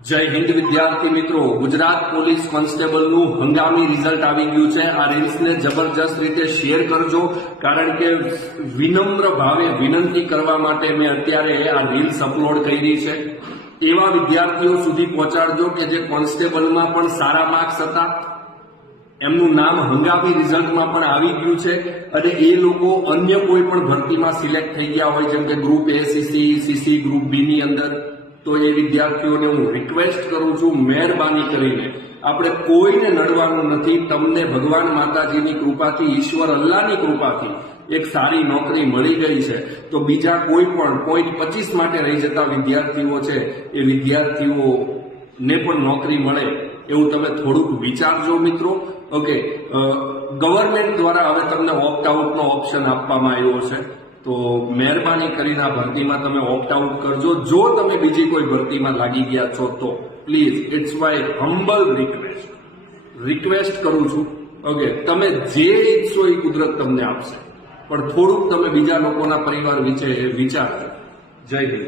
જય હિન્દ વિદ્યાર્થી મિત્રો, ગુજરાત પોલીસ કોન્સ્ટેબલનું હંગામી રિઝલ્ટ આવી ગયું છે। આ રીલ્સને જબરજસ્ત રીતે શેર કરજો, કારણ કે વિનમ્ર ભાવે વિનંતી કરવા માટે મેં અત્યારે આ રીલ્સ અપલોડ કરી છે। એવા વિદ્યાર્થીઓ સુધી પહોંચાડજો કે જે કોન્સ્ટેબલમાં પણ સારા માર્ક્સ હતા, એમનું નામ હંગામી રિઝલ્ટમાં પણ આવી ગયું છે અને એ લોકો અન્ય કોઈ પણ ભરતીમાં સિલેક્ટ થઈ ગયા હોય, જેમ કે ગ્રુપ એ સીસી ગ્રુપ બી ની અંદર, તો એ વિદ્યાર્થીઓને હું રિક્વેસ્ટ કરું છું, મહેરબાની કરીને આપણે કોઈને નડવાનું નથી। તમને ભગવાન માતાજીની કૃપાથી, ઈશ્વર અલ્લાહની કૃપાથી એક સારી નોકરી મળી ગઈ છે, તો બીજા કોઈ પણ .25 માટે રહી જતા વિદ્યાર્થીઓ છે, એ વિદ્યાર્થીઓને પણ નોકરી મળે એવું તમે થોડુંક વિચારજો મિત્રો। ઓકે, ગવર્મેન્ટ દ્વારા હવે તમને ઓપ્ટ આઉટનો ઓપ્શન આપવામાં આવ્યો છે, તો મહેરબાની કરીને આ ભરતીમાં તમે ઓપ્ટ આઉટ કરજો। જો તમે બીજી કોઈ ભરતીમાં લાગી ગયા છો તો please, it's my humble request કરું છું। ઓકે, તમે જે ઈચ્છો એ કુદરત તમને આપશે, પણ થોડુંક તમે બીજા લોકોના પરિવાર વિશે વિચારજો। જય હિન્દ।